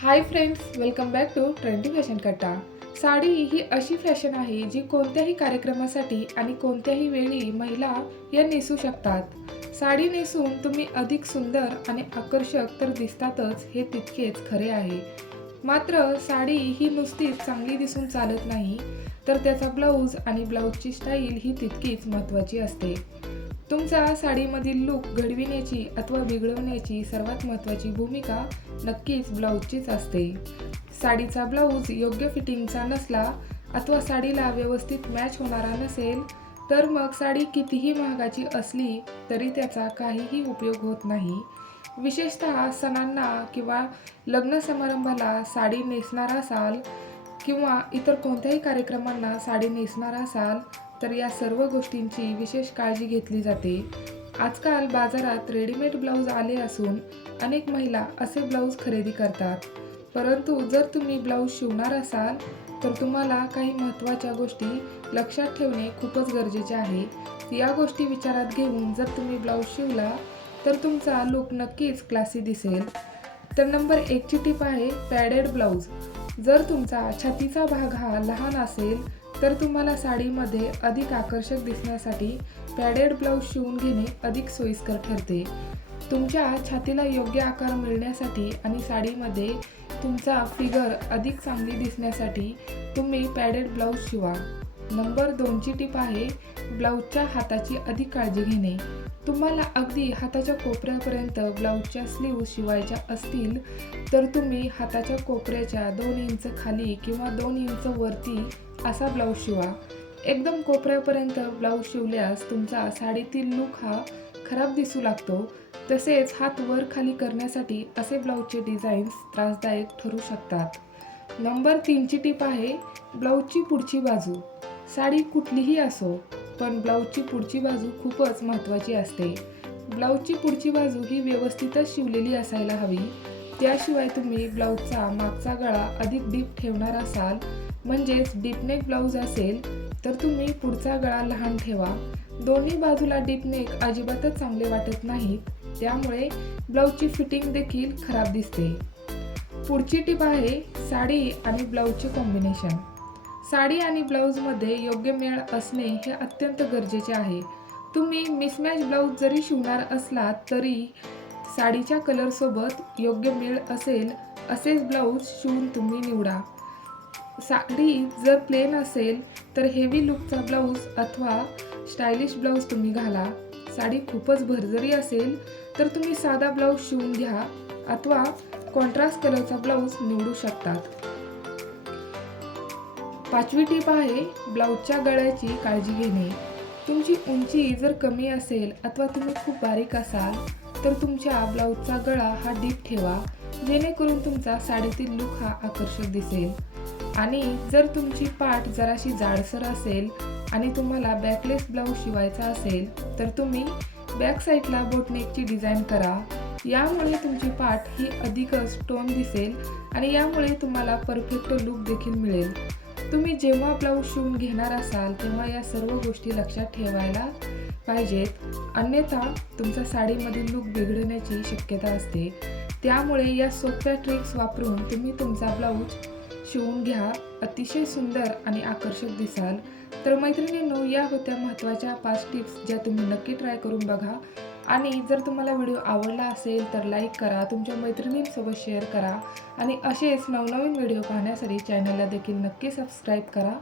Hi friends welcome back to trendy fashion Katta sari ही अशी fashion आहे जी कोणत्याही कार्यक्रमासाठी आणि कोणत्याही वेळी महिला या नेसू शकतात. साडी नेसून तुम्ही अधिक सुंदर आणि आकर्षक तर दिसतातच हे तितकेच खरे आहे. मात्र साडी ही नुसतीच चांगली दिसून चालत नाही तर त्याचा ब्लाऊज आणि ब्लाऊजची स्टाईल ही तितकीच महत्त्वाची असते. तुमचा साडीमधील लूक घडविण्याची अथवा बिघडवण्याची सर्वात महत्त्वाची भूमिका नक्कीच ब्लाऊजचीच असते. साडीचा ब्लाऊज योग्य फिटिंगचा नसला अथवा साडीला व्यवस्थित मॅच होणारा नसेल तर मग साडी कितीही महागाची असली तरी त्याचा काहीही उपयोग होत नाही. विशेषतः सणांना किंवा लग्न समारंभाला साडी नेसणार असाल किंवा इतर कोणत्याही कार्यक्रमांना साडी नेसणार असाल तर या सर्व गोष्टींची विशेष काळजी घेतली जाते. आजकाल बाजारात रेडीमेड ब्लाऊज आले असून अनेक महिला असे ब्लाऊज खरेदी करतात. परंतु जर तुम्ही ब्लाऊज शिवणार असाल तर तुम्हाला काही महत्त्वाच्या गोष्टी लक्षात ठेवणे खूपच गरजेचे आहे. या गोष्टी विचारात घेऊन जर तुम्ही ब्लाऊज शिवला तर तुमचा लुक नक्कीच क्लासी दिसेल. तर नंबर एकची टीप आहे पॅडेड ब्लाऊज. जर तुमचा छातीचा भाग हा लहान असेल तर तुम्हाला साडीमध्ये अधिक आकर्षक दिसण्यासाठी पॅडेड ब्लाऊज शिवून घेणे अधिक सोयीस्कर ठरते. तुमच्या छातीला योग्य आकार मिळण्यासाठी आणि साडीमध्ये तुमचा फिगर अधिक चांगली दिसण्यासाठी तुम्ही पॅडेड ब्लाऊज शिवा. नंबर दोनची टीप आहे ब्लाऊजच्या हाताची अधिक काळजी घेणे. तुम्हाला अगदी हाताच्या कोपऱ्यापर्यंत ब्लाऊजच्या स्लीव शिवायच्या असतील तर तुम्ही हाताच्या कोपऱ्याच्या दोन इंच खाली किंवा दोन इंच वरती असा ब्लाऊज शिवा. एकदम कोपऱ्यापर्यंत ब्लाऊज शिवल्यास तुमचा साडीतील लूक हा खराब दिसू लागतो. तसेच हात वर खाली करण्यासाठी असे ब्लाऊजचे डिझाईन्स त्रासदायक ठरू शकतात. नंबर तीनची टीप आहे ब्लाऊजची पुढची बाजू. साडी कुठलीही असो पण ब्लाऊजची पुढची बाजू खूपच महत्त्वाची असते. ब्लाऊजची पुढची बाजू ही व्यवस्थितच शिवलेली असायला हवी. त्याशिवाय तुम्ही ब्लाऊजचा मागचा गळा अधिक डीप ठेवणार असाल म्हणजेच डीपनेक ब्लाऊज असेल तर तुम्ही पुढचा गळा लहान ठेवा. दोन्ही बाजूला डीपनेक अजिबातच चांगले वाटत नाहीत त्यामुळे ब्लाऊजची फिटिंग देखील खराब दिसते. पुढची टीप आहे साडी आणि ब्लाऊजचे कॉम्बिनेशन. साडी आणि ब्लाऊजमध्ये योग्य मेळ असणे हे अत्यंत गरजेचे आहे. तुम्ही मिसमॅच ब्लाऊज जरी शिवणार असलात तरी साडीच्या कलरसोबत योग्य मेळ असेल असेच ब्लाऊज शिवून तुम्ही निवडा. साडी जर प्लेन असेल तर हेवी लुकचा ब्लाऊज अथवा स्टायलिश ब्लाऊज तुम्ही घाला. साडी खूपच भरजरी असेल तर तुम्ही साधा ब्लाऊज शिवून घ्या अथवा कॉन्ट्रास्ट कलरचा ब्लाऊज निवडू शकतात. पाचवी टीप आहे ब्लाऊजच्या गळ्याची काळजी घेणे. तुमची उंची जर कमी असेल अथवा तुम्ही खूप बारीक असाल तर तुमच्या ब्लाऊजचा गळा हा डीप ठेवा जेणेकरून तुमचा साडीतील लुक हा आकर्षक दिसेल. आणि जर तुमची पाठ जराशी जाडसर असेल आणि तुम्हाला बॅकलेस ब्लाऊज शिवायचा असेल तर तुम्ही बॅक साईडला बोटनेकची डिझाईन करा. यामुळे तुमची पाठ ही अधिकच टोन दिसेल आणि यामुळे तुम्हाला परफेक्ट लुक देखील मिळेल. तुम्ही जेव्हा ब्लाऊज शिवून घेणार असाल तेव्हा या सर्व गोष्टी लक्षात ठेवायला पाहिजेत. अन्यथा तुमचा साडीमधील लूक बिघडण्याची शक्यता असते. त्यामुळे या सोप्या ट्रिक्स वापरून तुम्ही तुमचा ब्लाऊज शिवून घ्या. अतिशय सुंदर आणि आकर्षक दिसाल. तर मैत्रिणींनो या होत्या महत्त्वाच्या पाच टिप्स ज्या तुम्ही नक्की ट्राय करून बघा. आणि जर तुम्हाला व्हिडिओ आवडला असेल तर लाईक करा तुमच्या मैत्रिणींसोबत शेअर करा आणि असेच नवनवीन व्हिडिओ पाहण्यासाठी चॅनलला देखील नक्की सबस्क्राईब करा.